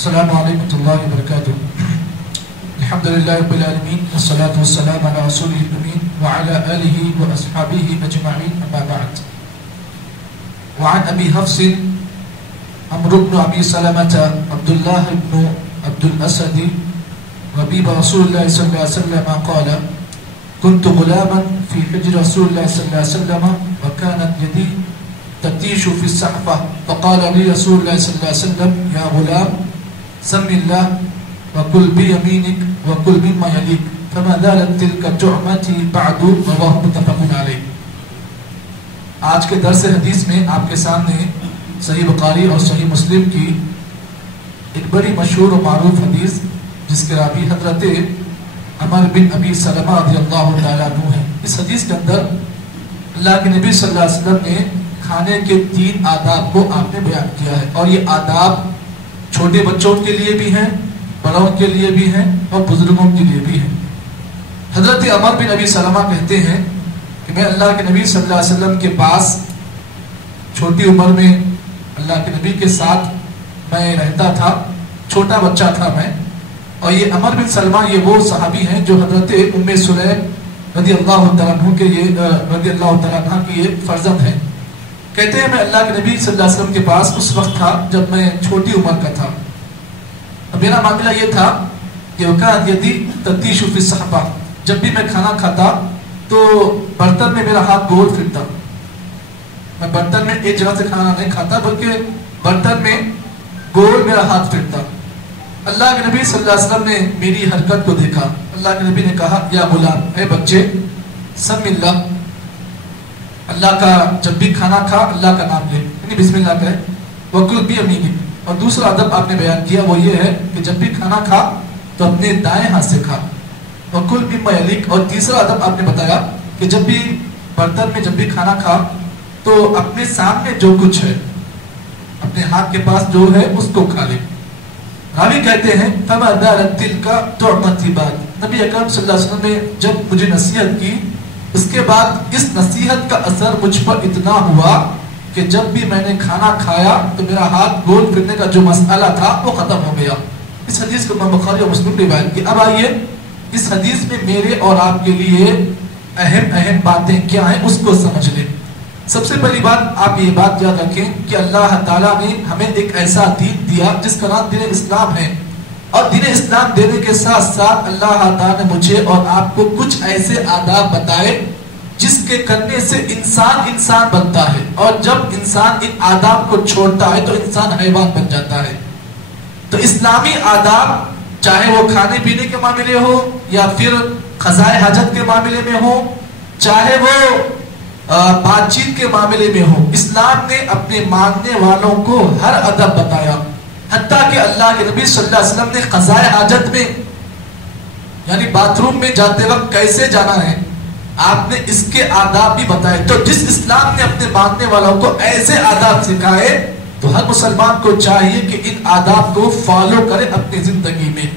السلام علیکم ورحمۃ اللہ وبرکاتہ. الحمد للہ رب العالمین والصلاة والسلام علی رسولہ الامین وعلی آلہ واصحابہ اجمعین اما بعد. وعن ابی حفص عمرو بن ابی سلمۃ عبد اللہ بن عبد الاسد ربیب رسول اللہ صلی اللہ علیہ وسلم قال كنت غلاما في حجر رسول الله صلى الله عليه وسلم وكانت يدي تتيش في السحفة فقال لي رسول الله صلى الله عليه وسلم يا غلام سم الله وكل بيمينك وكل مما يليك فما زالت تلك جعمتي بعد. رواه متفق عليه. آج کے درس حدیث میں آپ کے سامنے صحیح بخاری اور صحیح مسلم کی ایک بڑی مشہور و معروف حدیث جس کے راوی حضرت عمر بن ابی سلمہ رضی اللہ تعالیٰ عنہ ہے. اس حدیث کے اندر اللہ کے نبی صلی اللہ علیہ وسلم نے کھانے کے 3 آداب کو آپ نے بیان کیا ہے، اور یہ آداب چھوٹے بچوں کے لیے بھی ہیں، بڑوں کے لیے بھی ہیں اور بزرگوں کے لیے بھی ہیں. حضرت عمر بن ابی سلمہ کہتے ہیں کہ میں اللہ کے نبی صلی اللہ علیہ وسلم کے پاس چھوٹی عمر میں اللہ کے نبی کے ساتھ میں رہتا تھا، چھوٹا بچہ تھا میں. اور یہ عمر بن سلمہ یہ وہ صحابی ہیں جو حضرت ام سلیم رضی اللہ تعالیٰ عنہ کے رضی اللہ تعالیٰ عنہ کی یہ فرزند ہیں. کہتے ہیں میں اللہ کے نبی صلی اللہ علیہ وسلم کے پاس اس وقت تھا جب میں چھوٹی عمر کا تھا. میرا معاملہ یہ تھا کہ وکانت یدی تتیش فی الصحفہ، جب بھی میں کھانا کھاتا تو برتن میں میرا ہاتھ گول پھرتا. میں برتن میں ایک جگہ سے کھانا نہیں کھاتا بلکہ برتن میں گول میرا ہاتھ پھرتا. اللہ کے نبی صلی اللہ علیہ وسلم نے میری حرکت کو دیکھا. اللہ کے نبی نے کہا یا غلام، اے بچے، سم اللہ، اللہ کا جب بھی کھانا کھا اللہ کا نام لے، یعنی بسم اللہ کہے. وکل بیمینک، اور دوسرا ادب آپ نے بیان کیا وہ یہ ہے کہ جب بھی کھانا کھا تو اپنے دائیں ہاتھ سے کھا. وکل مما یلیک، اور تیسرا ادب آپ نے بتایا کہ جب بھی برتن میں جب بھی کھانا کھا تو اپنے سامنے جو کچھ ہے اپنے ہاتھ کے پاس جو ہے اس کو کھا لے. راوی کہتے ہیں فما زالت تلک جعمتی بعد، نبی اکرم صلی اللہ علیہ وسلم نے جب مجھے نصیحت کی اس کے بعد اس نصیحت کا اثر مجھ پر اتنا ہوا کہ جب بھی میں نے کھانا کھایا تو میرا ہاتھ گول پھرنے کا جو مسئلہ تھا وہ ختم ہو گیا. اس حدیث کو امام بخاری اور مسلم نے بیان کی. اب آئیے اس حدیث میں میرے اور آپ کے لیے اہم باتیں کیا ہیں اس کو سمجھ لیں. سب سے پہلی بات آپ یہ بات یاد رکھیں کہ اللہ تعالیٰ نے ہمیں ایک ایسا دین دیا جس کا نام دین اسلام ہے، اور دین اسلام دینے کے ساتھ ساتھ اللہ تعالیٰ نے مجھے اور آپ کو کچھ ایسے آداب بتائے جس کے کرنے سے انسان بنتا ہے، اور جب انسان ان آداب کو چھوڑتا ہے تو انسان حیوان بن جاتا ہے. تو اسلامی آداب چاہے وہ کھانے پینے کے معاملے ہو یا پھر قضاء حاجت کے معاملے میں ہو، چاہے وہ بات چیت کے معاملے میں ہو، اسلام نے اپنے ماننے والوں کو ہر ادب بتایا. حتیٰ کہ اللہ کے نبی صلی اللہ علیہ وسلم نے قضاء حاجت میں یعنی باتھ روم میں جاتے وقت کیسے جانا ہے آپ نے اس کے آداب بھی بتائے. تو جس اسلام نے اپنے ماننے والوں کو ایسے آداب سکھائے تو ہر مسلمان کو چاہیے کہ ان آداب کو فالو کرے اپنی زندگی میں.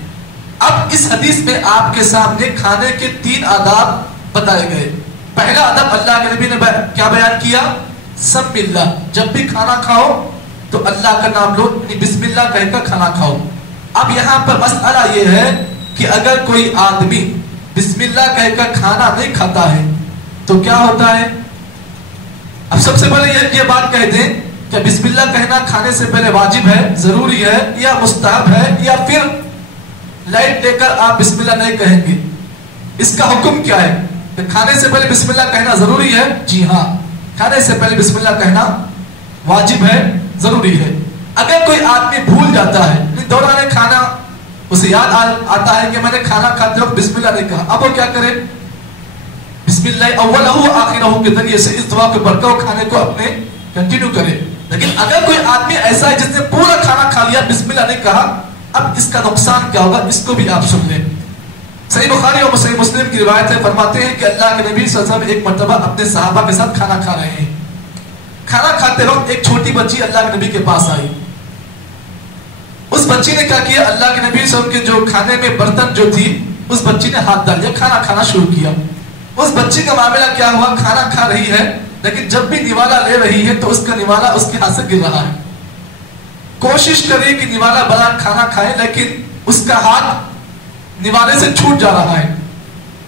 اب اس حدیث میں آپ کے سامنے کھانے کے 3 آداب بتائے گئے. پہلا ادب اللہ کے نبی نے کیا بیان کیا؟ سم اللہ، جب بھی کھانا کھاؤ تو اللہ کا نام لو، یعنی بسم اللہ کہہ کر کھانا کھاؤ. اب یہاں پر مسئلہ یہ ہے کہ اگر کوئی آدمی بسم اللہ کہہ کر کھانا نہیں کھاتا ہے تو کیا ہوتا ہے؟ اب سب سے پہلے یہ بات کہہ دیں کہ بسم اللہ کہنا کھانے سے پہلے واجب ہے، ضروری ہے یا مستحب ہے، یا پھر لائٹ لے کر آپ بسم اللہ نہیں کہیں گے. اس کا حکم کیا ہے؟ کہ کھانے سے پہلے بسم اللہ کہنا ضروری ہے؟ جی ہاں، کھانے سے پہلے بسم اللہ کہنا واجب ہے، ضروری ہے. اگر کوئی آدمی بھول جاتا ہے دوران کھانا اسے یاد آتا ہے کہ میں نے کھانا کھاتے وقت بسم اللہ نہیں کہا، اب وہ کیا کرے؟ بسم اللہ اولہ و آخرہ کے ذریعے سے اس دعا کو پڑھ کر کھانے کو اپنے کنٹینیو کرے. لیکن اگر کوئی آدمی ایسا ہے جس نے پورا کھانا کھا لیا بسم اللہ نہیں کہا، اب اس کا نقصان کیا ہوگا اس کو بھی آپ سن لیں. صحیح بخاری اور صحیح مسلم کی روایت ہے، فرماتے ہیں کہ اللہ کے نبی صلی اللہ علیہ وسلم ایک مرتبہ اپنے صحابہ کے ساتھ کھانا کھا رہے ہیں. کھانا کھاتے وقت ایک چھوٹی بچی اللہ کے نبی کے پاس آئی. اس بچی نے کیا کیا؟ اللہ کے نبی صلی اللہ علیہ وسلم کے جو کھانے میں برتن جو تھی اس بچی نے ہاتھ ڈال دیا، کھانا کھانا شروع کیا. اس بچی کا معاملہ کیا ہوا؟ کھانا کھا رہی ہے لیکن جب بھی نوالا لے رہی ہے تو اس کا نوالا اس کے ہاتھ سے گر رہا ہے. کوشش کرے کہ نوالا بنا کھانا کھائے لیکن اس کا ہاتھ نوالے سے چھوٹ جا رہا ہے.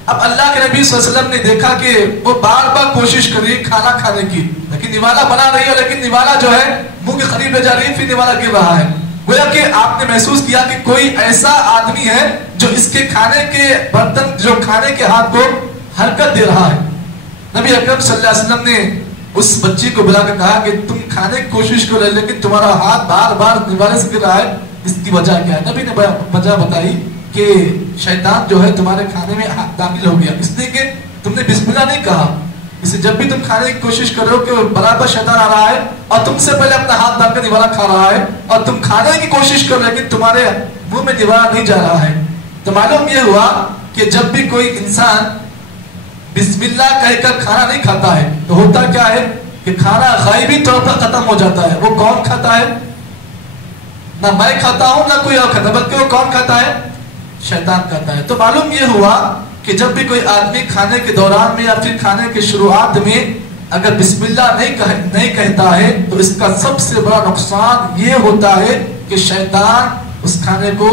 اب اللہ کے نبی صلی اللہ علیہ وسلم نے دیکھا کہ وہ بار بار کوشش کر رہی ہے کھانا کھانے کی لیکن نوالا بنا رہی ہے, لیکن نوالا جو ہے منہ کے قریب لے جا رہی ہے, پھر نوالا گر رہا ہے. گویا کہ آپ نے محسوس کیا کہ کوئی ایسا آدمی ہے جو اس کے کھانے کے برتن, جو کھانے کے ہاتھ کو حرکت دے رہا ہے. نبی اکرم صلی اللہ علیہ وسلم نے اس بچی کو بلا کر کہا کہ تم کھانے کی کوشش کرو لیکن تمہارا ہاتھ بار بار نوالے سے گر رہا ہے, اس کی وجہ کیا ہے؟ نبی نے وجہ بتائی کہ شیطان جو ہے تمہارے کھانے میں داخل ہو گیا, اس لیے کہ تم نے بسم اللہ نہیں کہا. اسے جب بھی تم کھانے کی کوشش کر رہے ہو کہ برابر شیطان آ رہا ہے اور تم سے پہلے اپنا ہاتھ ڈال کر نوالا کھا رہا ہے, اور تم کھانے کی کوشش کر رہے لیکن تمہارے منہ میں نوالا نہیں جا رہا ہے. تو معلوم یہ ہوا کہ جب بھی کوئی انسان بسم اللہ کہہ کر کھانا نہیں کھاتا ہے تو ہوتا کیا ہے کہ کھانا غائبی طور پر ختم ہو جاتا ہے. وہ کون کھاتا ہے؟ نہ میں کھاتا ہوں نہ کوئی اور کھاتا, بلکہ وہ کون کھاتا ہے؟ شیطان کہتا ہے. تو معلوم یہ ہوا کہ جب بھی کوئی آدمی کھانے کے دوران میں یا پھر کھانے کے شروعات میں اگر بسم اللہ نہیں کہتا ہے تو اس کا سب سے بڑا نقصان یہ ہوتا ہے کہ شیطان اس کھانے کو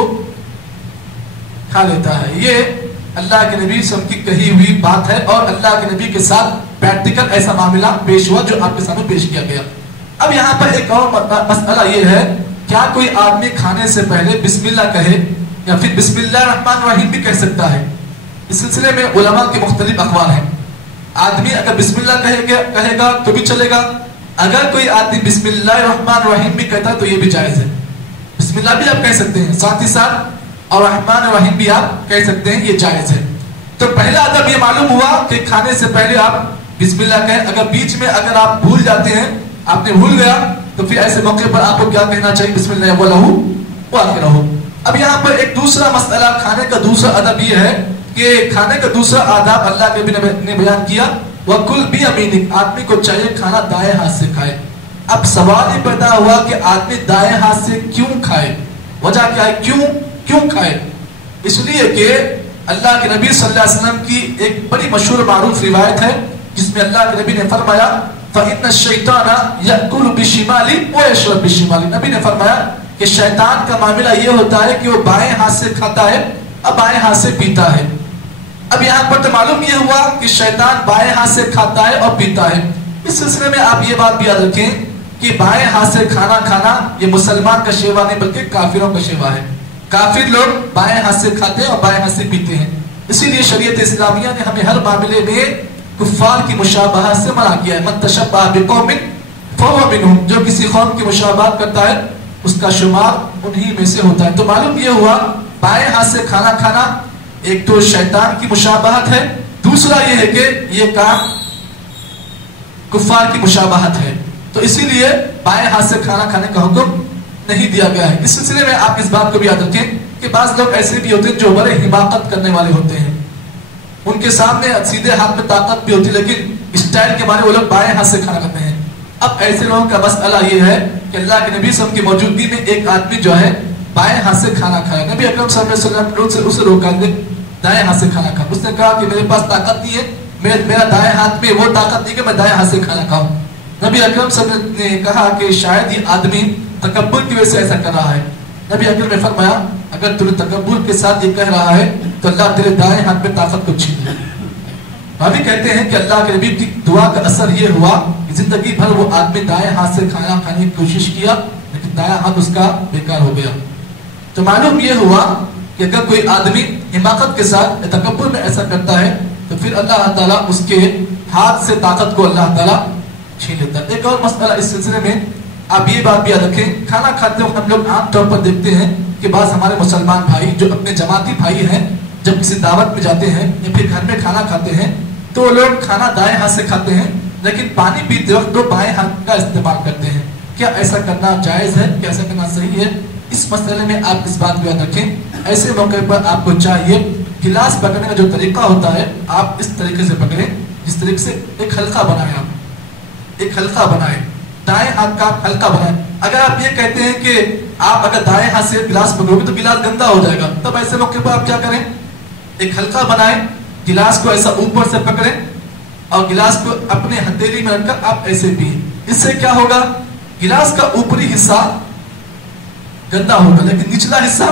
کھا لیتا ہے. یہ اللہ کے نبی صلی اللہ علیہ وسلم کی کہی ہوئی بات ہے اور اللہ کے نبی کے ساتھ پریکٹیکل ایسا معاملہ پیش ہوا جو آپ کے سامنے پیش کیا گیا. اب یہاں پر ایک اور مسئلہ یہ ہے, کیا کوئی آدمی کھانے سے پہلے بسم اللہ کہے یا پھر بسم اللہ الرحمن الرحیم بھی کہہ سکتا ہے؟ اس سلسلے میں علماء کے مختلف اقوال ہیں. آدمی اگر بسم اللہ کہے گا تو بھی چلے گا, اگر کوئی آدمی بسم اللہ الرحمن الرحیم بھی کہتا ہے تو یہ بھی جائز ہے. بسم اللہ بھی آپ کہہ سکتے ہیں ساتھ ہی ساتھ اور رحمان الرحیم بھی آپ کہہ سکتے ہیں, یہ جائز ہے. تو پہلا ادب یہ معلوم ہوا کہ کھانے سے پہلے آپ بسم اللہ کہیں. اگر بیچ میں اگر آپ بھول جاتے ہیں, آپ نے بھول گیا, تو پھر ایسے موقع پر آپ کو کیا کہنا چاہیے؟ بسم اللہ اولہ وآخرہ. اب یہاں پر ایک دوسرا مسئلہ, کھانے کا دوسرا ادب یہ ہے کہ کھانے کا دوسرا آداب اللہ کے نبی نے بیان کیا, وَكُلْ بِيَمِينِكَ, آدمی کو چاہیے کھانا دائیں ہاتھ سے کھائے. اب سوال یہ پیدا ہوا کہ آدمی دائیں ہاتھ سے کیوں کھائے؟ وجہ کیا ہے کیوں کھائے؟ اس لیے کہ اللہ کے نبی صلی اللہ علیہ وسلم کی ایک بڑی مشہور معروف روایت ہے جس میں اللہ کے نبی نے فرمایا فَإِنَّ الشَّيْطَانَ يَأْكُلُ بِالشِّمَالِ وَيَشْرَبُ بِالشِّمَالِ. نبی نے فرمایا کہ شیطان کا معاملہ یہ ہوتا ہے کہ وہ بائیں ہاتھ سے کھاتا ہے اور بائیں ہاتھ سے پیتا ہے. اب یہاں پر تو معلوم یہ ہوا کہ شیطان بائیں ہاتھ سے کھاتا ہے اور پیتا ہے. اس سلسلے میں آپ یہ بات بھی یاد رکھیں کہ بائیں ہاتھ سے کھانا یہ مسلمان کا شیوا نہیں بلکہ کافروں کا شیوا ہے. کافر لوگ بائیں ہاتھ سے کھاتے ہیں اور بائیں ہاتھ سے پیتے ہیں. اسی لیے شریعت اسلامیہ نے ہمیں ہر معاملے میں کفار کی مشابہت سے منع کیا ہے. من تشبہ بقوم فہو منہم, جو کسی قوم کی مشابہت کرتا ہے اس کا شمار انہی میں سے ہوتا ہے. تو معلوم یہ ہوا بائیں ہاتھ سے کھانا ایک تو شیطان کی مشابہت ہے, دوسرا یہ ہے کہ یہ کام کفار کی مشابہت ہے. تو اسی لیے بائیں ہاتھ سے کھانا کھانے کا حکم نہیں دیا گیا ہے. اس سلسلے میں آپ اس بات کو بھی یاد رکھیں کہ بعض لوگ ایسے بھی ہوتے ہیں جو بڑے حماقت کرنے والے ہوتے ہیں, ان کے سامنے سیدھے ہاتھ میں طاقت بھی ہوتی ہے لیکن اسٹائل کے مارے وہ لوگ بائیں ہاتھ سے کھانا کھاتے ہیں. اب ایسے لوگوں کا مسئلہ یہ ہے کہ اللہ کے نبی صلی اللہ علیہ وسلم کی موجودگی میں ایک آدمی جو ہے بائیں ہاتھ سے کھانا کھایا. نبی اکرم صلی اللہ علیہ وسلم سے اسے روکا کہ دائیں ہاتھ سے کھانا کھا. اس نے کہا کہ میرے پاس طاقت نہیں ہے, میرا دائیں ہاتھ میں وہ طاقت نہیں کہ میں دائیں ہاتھ سے کھانا کھاؤں. نبی اکرم صلی اللہ علیہ وسلم نے کہا کہ شاید یہ آدمی تکبر کی وجہ سے ایسا کر رہا ہے. نبی اکرم نے فرمایا اگر تم تکبر کے ساتھ یہ کہہ رہا ہے تو اللہ تیرے دائیں ہاتھ میں طاقت کو چھین لے. ابھی کہتے ہیں کہ اللہ کے نبی کی دعا کا اثر یہ ہوا کہ زندگی بھر وہ آدمی دائیں ہاتھ سے کھانا کھانے کی کوشش کیا لیکن دائیں ہاتھ اس کا بیکار ہو گیا. تو معلوم یہ ہوا کہ اگر کوئی آدمی حماقت کے ساتھ تکبر میں ایسا کرتا ہے تو پھر اللہ تعالیٰ اس کے ہاتھ سے طاقت کو اللہ تعالیٰ چھین لیتا ہے. ایک اور مسئلہ اس سلسلے میں آپ یہ بات بھی یاد رکھیں, کھانا کھاتے وقت ہم لوگ عام طور پر دیکھتے ہیں کہ بعض ہمارے مسلمان بھائی جو اپنے جماعتی بھائی ہیں جب کسی دعوت میں جاتے ہیں یا پھر گھر میں کھانا کھاتے ہیں تو لوگ کھانا دائیں ہاتھ سے کھاتے ہیں لیکن پانی پیتے وقت وہ بائیں ہاتھ کا استعمال کرتے ہیں. کیا ایسا کرنا جائز ہے؟ کیا ایسا کرنا صحیح ہے؟ اس مسئلے میں آپ اس بات کو یاد رکھیں. ایسے موقع پر آپ کو چاہیے گلاس پکڑنے کا جو طریقہ ہوتا ہے آپ اس طریقے سے پکڑیں جس طریقے سے ایک حلقہ بنائیں, آپ ایک حلقہ بنائیں, دائیں ہاتھ کا حلقہ بنائیں. اگر آپ یہ کہتے ہیں کہ آپ اگر دائیں ہاتھ سے گلاس پکڑو گے تو گلاس گندا ہو جائے گا, تب ایسے موقع پر آپ کیا کریں, ایک حلقہ بنائیں, گلاس کو ایسا اوپر سے پکڑیں اور گلاس کو اپنے ہتھیلی میں رکھ کر آپ ایسے پئیں. اس سے کیا ہوگا, گلاس کا اوپری حصہ گندا ہوگا لیکن نچلا حصہ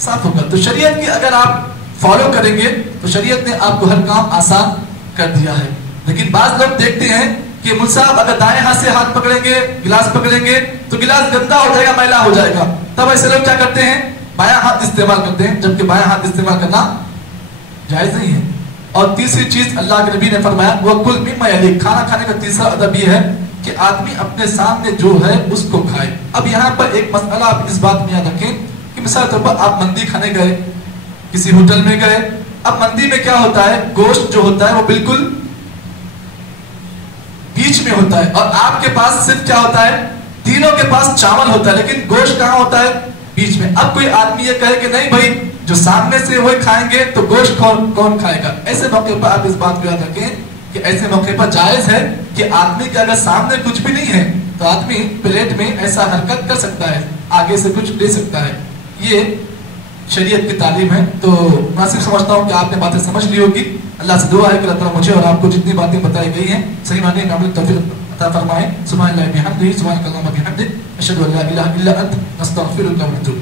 صاف ہوگا. تو شریعت کی اگر آپ فالو کریں گے تو شریعت نے آپ کو ہر کام آسان کر دیا ہے. لیکن بعض لوگ دیکھتے ہیں کہ مل صاحب اگر دائیں ہاتھ سے ہاتھ پکڑیں گے, گلاس پکڑیں گے تو گلاس گندا ہو جائے گا, میلا ہو جائے گا. تب ایسے لوگ کیا کرتے ہیں, بایاں ہاتھ استعمال کرتے ہیں, جبکہ بایاں ہاتھ استعمال کرنا جائز نہیں ہے. اور تیسری چیز اللہ کے نبی نے فرمایا وَكُلْ مِمَّا يَلِيكَ, کھانا کھانے کا تیسرا ادب یہ ہے کہ آدمی اپنے سامنے جو ہے اس کو کھائے. اب یہاں پر ایک مسئلہ آپ اس بات میں یاد رکھیں کہ مثال طور پر آپ مندی کھانے گئے, کسی ہوٹل میں گئے. اب مندی میں کیا ہوتا ہے, گوشت جو ہوتا ہے وہ بالکل بیچ میں ہوتا ہے, اور آپ کے پاس صرف کیا ہوتا ہے, تینوں کے پاس چاول ہوتا ہے لیکن گوشت کہاں ہوتا ہے, بیچ میں. اب کوئی آدمی یہ کہے کہ نہیں بھائی جو سامنے سے وہی کھائیں گے تو گوشت کون کھائے گا. ایسے موقع پر آپ اس بات کو یاد رکھیں کہ ایسے موقع پر جائز ہے کہ آدمی کے اگر سامنے کچھ بھی نہیں ہے تو آدمی پلیٹ میں ایسا حرکت کر سکتا ہے, آگے سے کچھ لے سکتا ہے. یہ شریعت کی تعلیم ہے. تو میں صرف سمجھتا ہوں کہ آپ نے باتیں سمجھ لی ہوگی. اللہ سے دعا ہے کہ اللہ تعالیٰ مجھے اور آپ کو جتنی باتیں بتائی گئی ہیں صحیح معنی میں عمل توفیق عطا فرمائے. سبحان اللہ بحمدہ, سبحانک اللہم وبحمدک, اشہد ان لا الہ الا انت, نستغفرک ونتوب